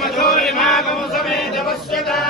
மதோரி மாகவும் சமே ஜபஸ்யதா